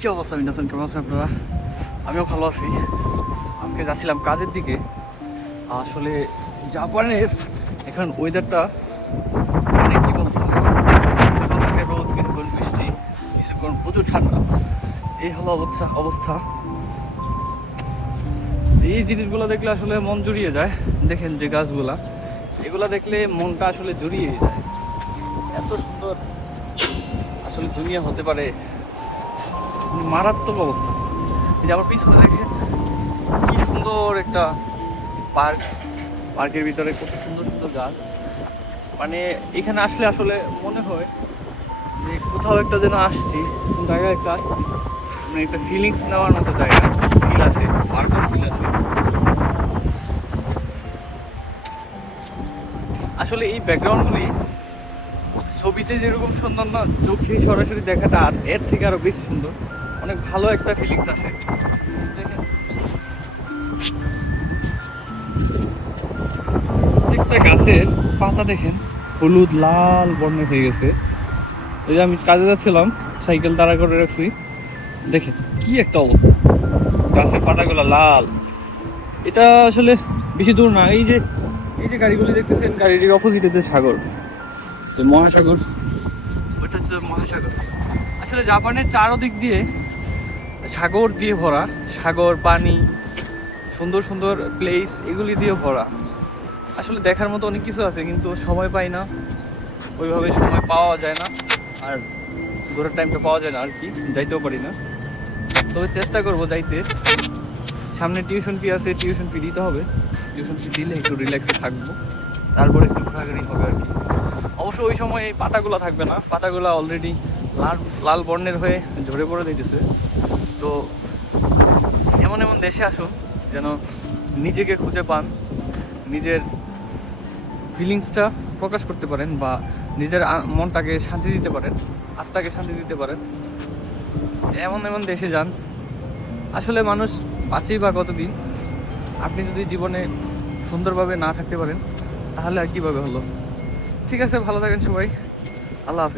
কি অবস্থা বিন্দাসন কেমন আছেন আপনারা? আমিও ভালো আছি। আজকে যাচ্ছিলাম কাজের দিকে। আসলে জাপানের এখন ওয়েদারটা মানে কি কিছুক্ষণ থাকে রোদ বৃষ্টি, কিছুক্ষণ প্রচুর ঠান্ডা। এই হলো অবস্থা অবস্থা। এই জিনিসগুলো দেখলে আসলে মন জুড়িয়ে যায়। দেখেন যে গাছগুলা, এগুলা দেখলে মনটা আসলে জুড়িয়ে যায়। এত সুন্দর আসলে দুনিয়া হতে পারে মারাত্মক অবস্থা। এই যে আমার পিছনে দেখে কি সুন্দর একটা পার্ক। পার্কের ভিতরে কত সুন্দর সুন্দর গাছ। মানে এখানে আসলে আসলে মনে হয় যে কোথাও একটা যেন আসছি জায়গায় একটা আসছি। মানে একটা ফিলিংস নেওয়ার মতো জায়গা ফিল আছে পার্কের ফিল আছে আসলে এই ব্যাকগ্রাউন্ডগুলি ছবিতে যেরকম সুন্দর না, চোখে সরাসরি দেখাটা এর থেকে আরও বেশি সুন্দর। অনেক ভালো একটা ফিলিংস আসে। প্রত্যেকটা গাছের পাতা দেখেন, হলুদ, লাল বর্ণের হয়ে গেছে। এই যে আমি কাজে যাচ্ছিলাম, সাইকেল দাঁড়া করে রাখছি। দেখেন কি একটা অবস্থা। গাছের পাতাগুলো লাল। এটা আসলে বেশি দূর না, এই যে এই যে গাড়িগুলি দেখতেছেন, গাড়িটির অপোজিটে যে সাগর। যে মহাসাগর, ওইটা হচ্ছে মহাসাগর। আসলে জাপানের চারদিক দিয়ে সাগর দিয়ে ভরা, সাগর, পানি, সুন্দর সুন্দর প্লেস এগুলি দিয়ে ভরা। আসলে দেখার মতো অনেক কিছু আছে, কিন্তু সময় পাই না। ওইভাবে সময় পাওয়া যায় না। আর ঘোরার টাইমটা পাওয়া যায় না আর কি, যাইতেও পারি না। তবে চেষ্টা করব যাইতে। সামনে টিউশন ফি আছে টিউশন ফি দিতে হবে। টিউশন ফি দিলে একটু রিল্যাক্সে থাকব। তারপরে একটু ঘোরাঘুরি হবে আর কি। অবশ্য ওই সময় পাতাগুলো থাকবে না। পাতাগুলো অলরেডি লাল লাল বর্ণের হয়ে ঝরে পড়ে দিতেছে তো এমন এমন দেশে আসুন যেন নিজেকে খুঁজে পান, নিজের ফিলিংসটা প্রকাশ করতে পারেন বা নিজের মনটাকে শান্তি দিতে পারেন, আত্মাকে শান্তি দিতে পারেন। এমন এমন দেশে যান। আসলে মানুষ বাঁচেই বা কতদিন, আপনি যদি জীবনে সুন্দরভাবে না থাকতে পারেন, তাহলে আর কীভাবে হলো? ঠিক আছে, ভালো থাকেন সবাই। আল্লাহ হাফিজ।